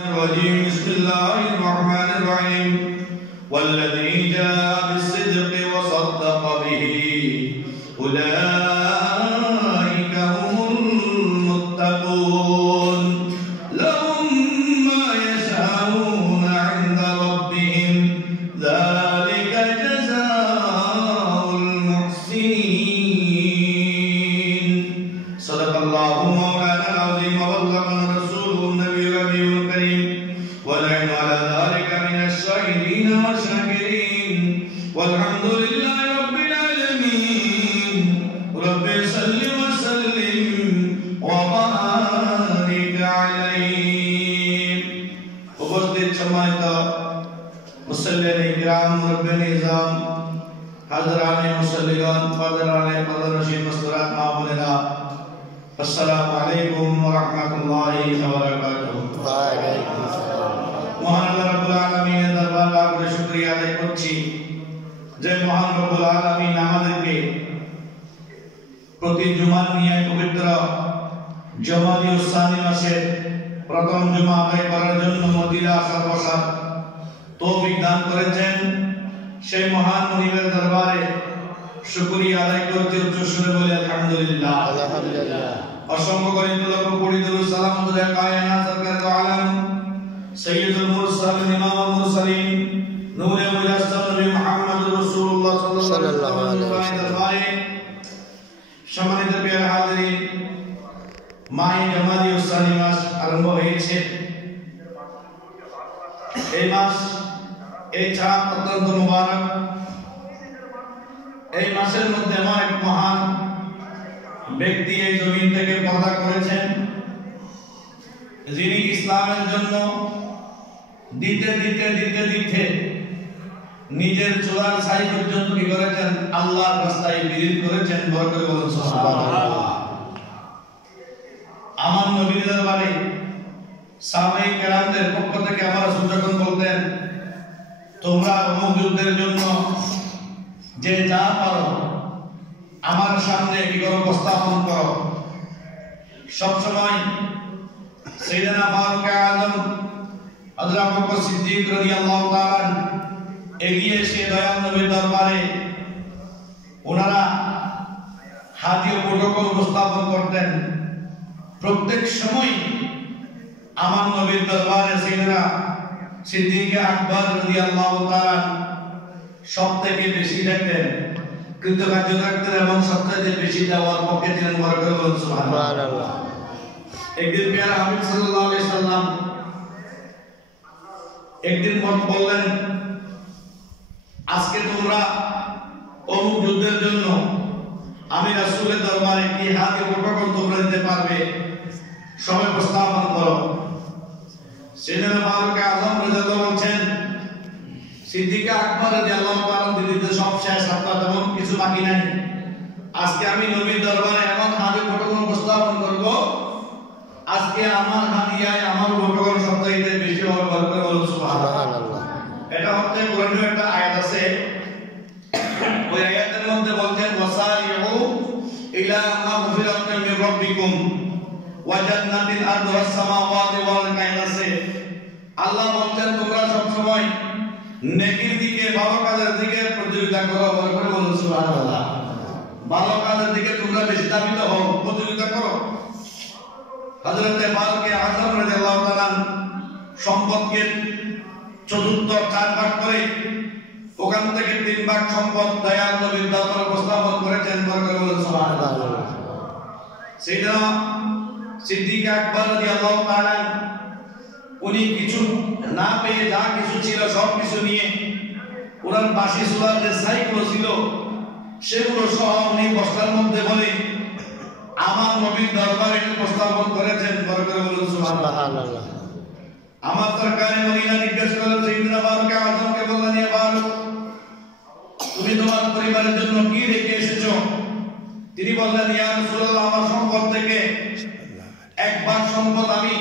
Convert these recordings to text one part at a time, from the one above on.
الرجيم بسم الله الرحمن الرحيم والذي جاء بالصدق وصدق به أولئك هم المتقون لهم ما يشاءون عند ربهم ذلك جزاء المحسنين صدق الله مولانا العظيم وبلغنا رسوله النبي النبي الكريم ونحن على ذلك من الشاهدين والشاكرين والحمد لله رب العالمين رب صل وسلم وبارك عليه উপস্থিত সম্মানিত মুসল্লিয়ানে কিরাম মুরব্বিয়ানে নিজাম হাজরানে মুসল্লিগান ফাদরানে ফাদরশিদ মুস্তরাত মা বোনেরা আসসালামু আলাইকুম ওয়া রাহমাতুল্লাহি ওয়া বারাকাতুহু ওয়া আলাইকুম আসসালাম মহান আল্লাহ রাব্বুল আলামিনের দরবারে লাখ শুকরিয়া আদায় করছি যে মহান রব্বুল আলামিন আমাদেরকে প্রতি জুমার নিয়ে পবিত্র জমাদি উসানি মাসের প্রথম জুমা আদায় করার জন্য মদিনা আসার বসার তৌফিক দান করেছেন সেই মহান মুনিবের দরবারে শুকরিয়া আদায় করতে উচ্চ সুরে বলি আলহামদুলিল্লাহ আলহামদুলিল্লাহ অসংখ্য গণিত লক্ষ কোটি দরুদ সালাম দুরে কায়নাত সরকার দো আলম সাইয়্যিদুল মুরসালিন ইমামুল মুরসালিন নূরে মুজাসসাম নবী মুহাম্মদ রাসূলুল্লাহ সাল্লাল্লাহু আলাইহি ওয়াসাল্লাম সম্মানিত প্রিয় হাজিরিন মাহে জামাদি উসানি মাস আরম্ভ হয়েছে এই মাস এই চাঁদ অত্যন্ত মুবারক এই মাসের মধ্যে এমন এক মহান ব্যক্তি এই জমিন থেকে পর্দা করেছেন যিনি ইসলামের জন্য দিতে দিতে দিতে দিতে নিজের চূড়ার ছাই পর্যন্ত কি করেছেন আল্লাহর রাস্তায় বিলীন করেছেন বড় করে বলুন সুবহানাল্লাহ আমার নবীর দরবারে সাহাবায়ে কেরামদের পক্ষ থেকে আমার রাসূল যখন বলতেন তোমরা অমুক যুদ্ধের জন্য যে যা পারো আমার সামনে কি করো উপস্থাপন করো সব সময় সাইয়েদনা ফারুক আযম হযরত আবু বকর সিদ্দিক রাদিয়াল্লাহু তাআলা এগিয়ে এসে দয়াল নবীর দরবারে ওনারা হাদিয়া প্রটোকল উপস্থাপন করতেন প্রত্যেক সময় আমার নবীর দরবারে সাইয়েদনা সিদ্দিক আকবর রাদিয়াল্লাহু তাআলা সবথেকে বেশি দেখতেন কৃতকার্য থাকতেন এবং সবথেকে বেশি দেওয়ার পক্ষে ছিলেন বড় করে বলুন সুবহানাল্লাহ একদিন প্রিয় হাবিব সাল্লাল্লাহু আলাইহি সাল্লাম একদিন বললেন আজকে তোমরা অমুক যুদ্ধের জন্য আমি রাসূলের দরবারে কি হাতে প্রটোকল তোমরা দিতে পারবে সবাই প্রস্তাবন করো সাইয়েদনা ফারুক আযম রাদিয়াল্লাহু বলছেন সিদ্দিক আকবর রাদিয়াল্লাহু তাআলা দিদিতে সব শেষ আপনার তেমন কিছু বাকি নাই আজকে আমি নবীর দরবারে এমন হাতে প্রটোকল উপস্থাপন করব আজকে আমার হাদিয়ায় আমার প্রটোকল সবথেকে বেশি হওয়ার বরকত বলুন সুবহানাল্লাহ এটা হচ্ছে কোরআনের একটা আয়াত আছে ওই আয়াতের মধ্যে বলছেন ওয়াসারিউ ইলা মাগফিরাতিন মির রাব্বিকুম ওয়া জান্নাতিন আরদুহাস সামাওয়াতি ওয়াল আরদ আল্লাহ বলছেন তোমরা সব সময় নেকির দিকে ভালো কাজের দিকে প্রতিযোগিতা করো বলে করে বলুন সুবহানাল্লাহ ভালো কাজের দিকে তোমরা বেশি ধাবিত হও প্রতিযোগিতা করো হযরত ফারুক আযম রাদিয়াল্লাহু তাআলা সম্পদকে চতুর্থ চার ভাগ করে ওখান থেকে তিন ভাগ সম্পদ দয়াল নবীর দরবারে উপস্থাপন করেছেন বলে করে বলুন সুবহানাল্লাহ সাইয়েদনা সিদ্দিক আকবর রাদিয়াল্লাহু তাআলা উনি কিছু না পেয়ে যা কিছু ছিল সব কিছু নিয়ে ওনার বাসি সুলার যে সাইকেল ছিল সেগুলো সহ উনি বস্তার মধ্যে বলে আমার নবীর দরবারে উপস্থাপন করেছেন বড় করে বলুন সুবহানাল্লাহ আমার সরকারে মদিনা জিজ্ঞেস করলেন সাইয়েদনা ফারুক আযমকে বললেন ইয়া ফারুক তুমি তোমার পরিবারের জন্য কি রেখে এসেছো তিনি বললেন ইয়া রাসূলুল্লাহ আমার সম্পদ থেকে এক ভাগ সম্পদ আমি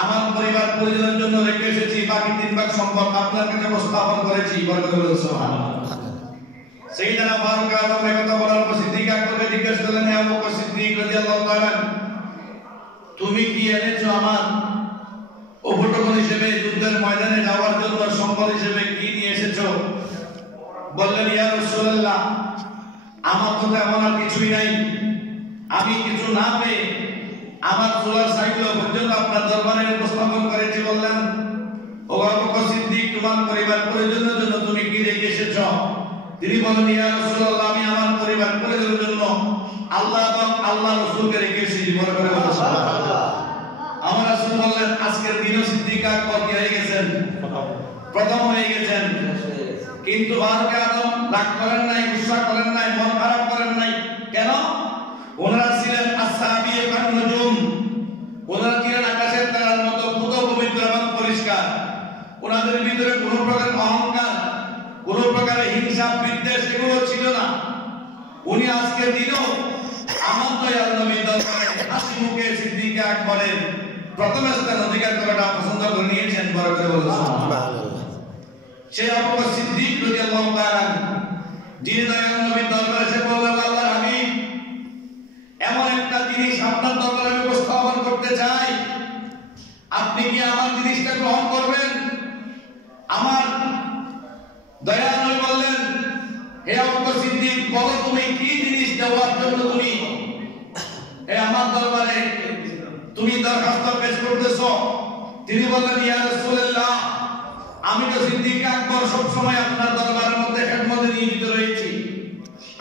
আমার পরিবার পরিজনের জন্য রেখে এসেছি বাকি তিন ভাগ সম্পদ আপনার কাছে উপস্থাপন করেছি বলে বলুন সুবহানাল্লাহ সাইয়েদনা ফারুক আযম কথা বলার পর সিদ্দিক আকবরকে জিজ্ঞেস করলেন হে আবু বকর সিদ্দিক রাদিয়াল্লাহু তাআলা তুমি কি এনেছো আমার উপর বললেন ইয়া রাসূলুল্লাহ আমার তো এমন আর কিছুই নাই, আমি কিছু না পেয়ে আমার চুলার সাইকেল পর্যন্ত আপনার দরবারে উপস্থাপন করেছি। বললেন ও আবু বকর সিদ্দিক তোমার পরিবার পরিজনের জন্য তুমি কি রেখে এসেছো? তিনি বলেন ইয়া রাসূলুল্লাহ আমি আমার পরিবার পরিজনের জন্য আল্লাহ এবং আল্লাহ রাসূলকে রেখে এসেছি। বড় করে বলেন সুবহানাল্লাহ। আমার রাসূল বললেন আজকের দিনও সিদ্দিক আকবর কি হয়ে গেছেন? প্রথম হয়ে গেছেন। কিন্তু ফারুক আযম রাগ করেন নাই, গুসা করেন নাই, মন খারাপ করেন নাই। কেন? ওনারা ছিলেন আসহাবিয়ে কান-নুজুম, ওনারা ছিলেন আকাশের তারার মতো পুত পবিত্র এবং পরিষ্কার। ওনাদের ভিতরে কোনো প্রকার অহংকার, কোনো প্রকার হিংসা বিদ্বেষ এগুলো ছিল না। উনি আজকের দিনও আমার দয়াল নবীর দরবারে হাসি মুখে সিদ্দিক আকবরের প্রথম স্থান অধিকার করাটা পছন্দ করে নিয়েছেন। বড় করে বলেন সুবহানাল্লাহ। সেই আবু বকর সিদ্দিক রাদিয়াল্লাহু তাআলা যিনি দয়াল নবীর দরবারে এসে বললেন আল্লাহর হাবিব এমন একটা জিনিস আপনার দরবারে উপস্থাপন করতে চাই, আপনি কি আমার জিনিসটা গ্রহণ করবেন? আমার দয়াল নবী বললেন হে আবু বকর সিদ্দিক বলো তুমি কি জিনিস দেওয়ার জন্য তুমি আমার দরবারে তুমি দরখাস্ত পেশ করতেছো? তিনি বললেন ইয়া রাসূলুল্লাহ আমি তো সিদ্দিক আকবর সব সময় আপনার দরবারের মধ্যে খেদমতে নিয়োজিত রয়েছি।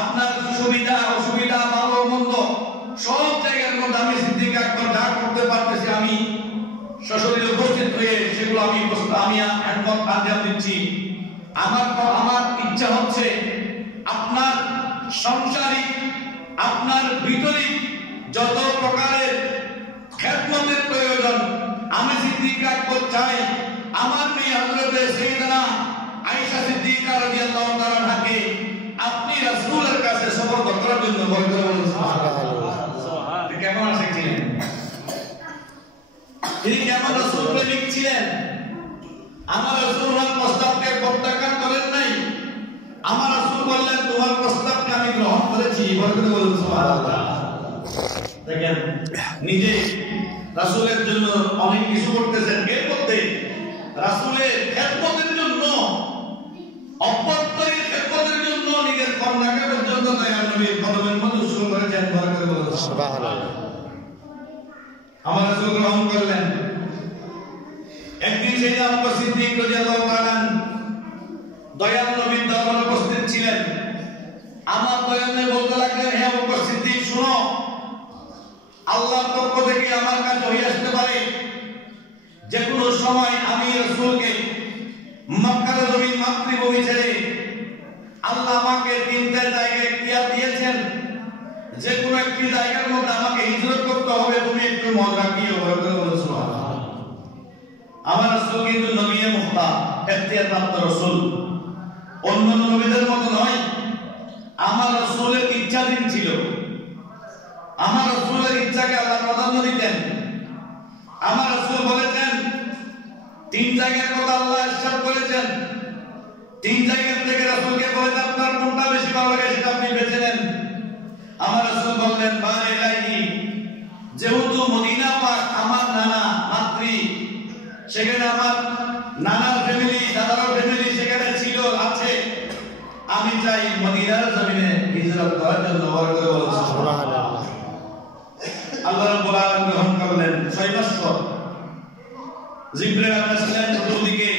আপনার সুবিধা অসুবিধা ভালো মন্দ সব জায়গার মধ্যে আমি সিদ্দিক আকবর যা করতে পারতেছি আমি সশরীরে উপস্থিত হয়ে সেগুলো আমি খেদমত আঞ্জাম দিচ্ছি। আমার ইচ্ছা হচ্ছে আপনার সংসারিক আপনার ভিতরিক যত প্রকারের খেদমতের প্রয়োজন আমি সিদ্দিক আকবর চাই আমার মেয়ে হযরত সাইয়েদনা আয়েশা সিদ্দিকা রাদিয়াল্লাহু তাআলা কে আপনি রাসূলের কাছে সুপর্দ করার জন্য বলতে বলেন সুবহানাল্লাহ। সুবহান কেমন আসছিলেন তিনি, কেমন রাসূল প্রেমিক ছিলেন। আমার রাসূলের প্রস্তাবকে প্রত্যাখ্যান করেন নাই। আমার রাসূল বললেন তোমার প্রস্তাবকে আমি গ্রহণ করেছি। বলতে বলেন সুবহানাল্লাহ। দেখেন নিজে রাসূলের জন্য অনেক কিছু করতেছেন, এর মধ্যে রাসূলের খেদমতের জন্য অভ্যন্তরীণ খেদমতের জন্য নিজের কন্যাকে পর্যন্ত দয়াল নবীর কদমের মধ্যে শুরু করেছেন। বরকত বলেন সুবহানাল্লাহ। আমার রাসূল গ্রহণ করলেন। একদিন সেই আবু বকর সিদ্দিক রাদিয়াল্লাহু তাআলা দয়াল নবীর দরবারে উপস্থিত ছিলেন। আমার দয়াল নবী বলতে লাগলেন হে আবু বকর সিদ্দিক শুনো, আল্লাহর পক্ষ থেকে আমার কাছে হয়ে আসতে পারে যে কোনো সময় আমি রাসূলকে মক্কার জমিন মাতৃভূমি ছেড়ে আল্লাহ আমাকে তিনটা জায়গায় ইখতিয়ার দিয়েছেন, যে কোনো একটি জায়গার মধ্যে আমাকে হিজরত করতে হবে। তুমি একটু মনে রাখিও। বরকত বলেন সুবহানাল্লাহ। আমার রাসূল কিন্তু নবিয়ে মুখতার ইখতিয়ার প্রাপ্ত রাসূল, অন্য নবীদের মতো নয়। আমার রাসূলের ইচ্ছাধীন ছিল। আমার রাসূলের ইচ্ছাকে আল্লাহ প্রাধান্য দিতেন। আমার রাসূল বলেছেন তিন জায়গার কথা আল্লাহ ইরশাদ করেছেন, তিন জায়গা থেকে রাসূলকে বলেছেন আপনার কোনটা বেশি ভালো লাগে সেটা আপনি বেছে নেন। আমার রাসূল বললেন বারাইলাহি যেহেতু মদিনা পাক আমার নানা মাতৃ, সেখানে আমার নানার ফ্যামিলি দাদার ফ্যামিলি সেখানে ছিল আছে, আমি চাই মদিনার জমিনে হিজরত করার জন্য। বরকত বলেন সুবহানাল্লাহ। আল্লাহ রাব্বুল আলামিন গ্রহণ করলেন 6 বছর। জিবরাইল আলাইহিস সালাম চতুর্দিকে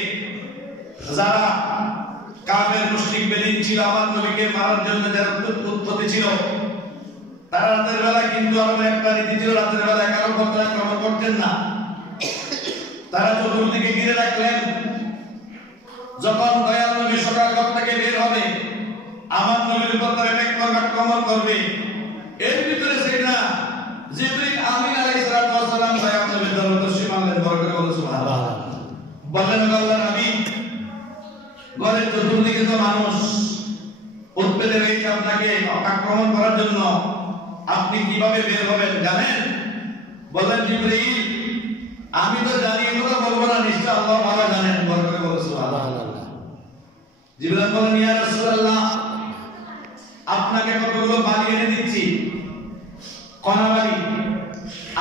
যারা কাফের মুশরিক বেদিন ছিল আমার নবীকে মারার জন্য যারা উৎপত্তি ছিল, তারা রাতের বেলা কিন্তু আরো একটা রীতি ছিল, রাতের বেলা কারো পথে আক্রমণ করতেন না। তারা চতুর্দিকে ঘিরে রাখলেন। যখন দয়াল নবী সকাল ঘর থেকে বের হবে আমার নবীর উপর তারা আক্রমণ করবে, এর ভিতরে সেটা জিবরিল আমিন আলাইহিস সালাম দয়াল নবীর দরবারে তশরিফ আনলেন। বরকত বলেন সুবহানাল্লাহ। বললেন আল্লাহর হাবিব ঘরের চতুর্দিকে তো মানুষ উৎপেতে রয়েছে, আপনাকে আক্রমণ করার জন্য আপনি কিভাবে বের হবেন জানেন? বললেন জিবরিল আমি তো জানি, কথা বলবো না, নিশ্চয় আল্লাহ ভালো জানেন। বরকত বলেন সুবহানাল্লাহ। জিবরাইল বলেন ইয়া রাসূলুল্লাহ আপনাকে কতগুলো বালি এনে দিচ্ছি, কণা বালি,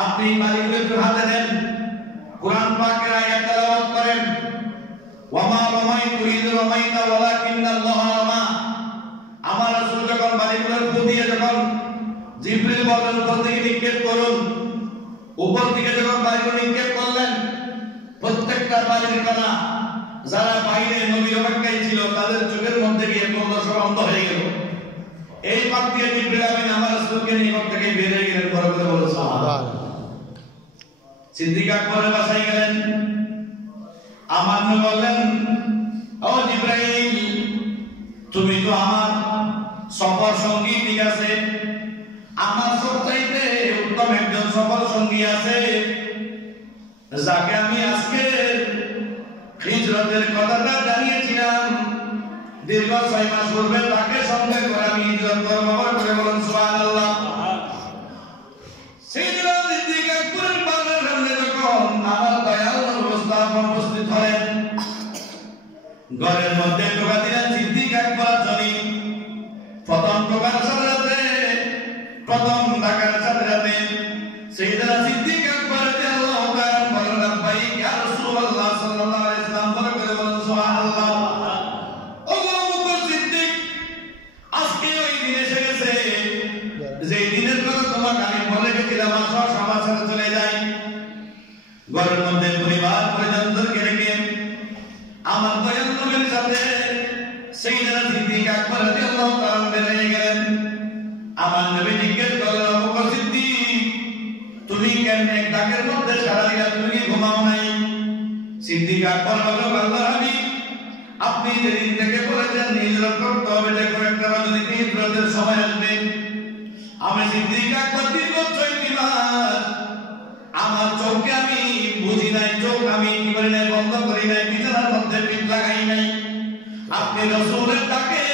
আপনি বালিগুলো একটু হাতে নেন, কোরআন পাকের আয়াত তেলাওয়াত করেন। ওয়ামা রামাইতু ইয রামাইতা ওয়ালাকিন্নাল্লাহা রামা আমার রাসূল যখন বাড়িগুলোর ফু দিয়ে যখন জিবরিল বলেন উপর দিকে নিক্ষেপ করুন, উপর দিকে যখন বাড়িগুলো নিক্ষেপ করলেন, প্রত্যেকটা বাড়ির কণা যারা বাইরে নবীর অপেক্ষায় ছিল তাদের চোখের মধ্যে গিয়ে পড়ল, সব অন্ধ হয়ে গেল। এই পাক দিয়ে জিবরিল আমিন আমার রাসূলকে নিকট থেকে বের হয়ে গেলেন, বড় করে বলেন সুবহানাল্লাহ। সিদ্দিক আকবরের বাসায় গেলেন, আমার নবী বললেন, ও জিবরাইল, তুমি তো আমার সফর সঙ্গী, ঠিক আছে, আমার সবচাইতে উত্তম একজন সফর সঙ্গী আছে, যাকে আমি আজকে হিজরতের কথাটা জানিয়েছিলাম, দীর্ঘ 6 মাস পূর্বে তাকে সঙ্গে করে আমি হিজরত করব, করে বলেন সুবহানাল্লাহ। সাইয়েদনা সিদ্দিক আকবরের বাড়ির সামনে যখন আমার দয়াল নবী মুস্তাফা উপস্থিত হলেন, ঘরের মধ্যে ঢোকা দিলেন সিদ্দিক আকবর জনি। প্রথম ঢোকার সাথে প্রথম ঢাকার সাথে সাইয়েদনা সিদ্দিক আকবর রাদিয়াল্লাহু তাআলা বলেন, লাব্বাইক ইয়া রাসূলুল্লাহ সাল্লাল্লাহু আলাইহি ওয়াসাল্লাম, বলে বলেন সুবহানাল্লাহ। ও মুকর সিদ্দিক, আজকে ওই দিন এসে গেছে যে দিনের কথা তোমাকে আমি বলে গেছিলাম, আসো সবার সাথে চলে যাই। ঘরের মধ্যে পরিবার পরিজনদেরকে রেখে আমার দয়াল নবীর সাথে সাইয়েদনা সিদ্দিক আকবর রাদিয়াল্লাহু তাআলা বের হয়ে গেলেন। আমার নবী জিজ্ঞেস করলেন, আবু বকর সিদ্দিক, তুমি কেন এক ডাকের মধ্যে সারা দিলা, তুমি কি ঘুমাও নাই? সিদ্দিক আকবর বলল, আল্লাহর হাবিব, আপনি যেদিন থেকে বলেছেন হিজরত করতে হবে, যে কোনো একটা রজনীতে হিজরতের সময় আসবে, আমি সিদ্দিক আকবর দীর্ঘ 6 মাস আমার চোখকে আমি বুঝি নাই, চোখ আমি কি করি নাই, বন্ধ করি নাই, বিছানার মধ্যে পিঠ লাগাই নাই। আপনি রাসূলের ডাকে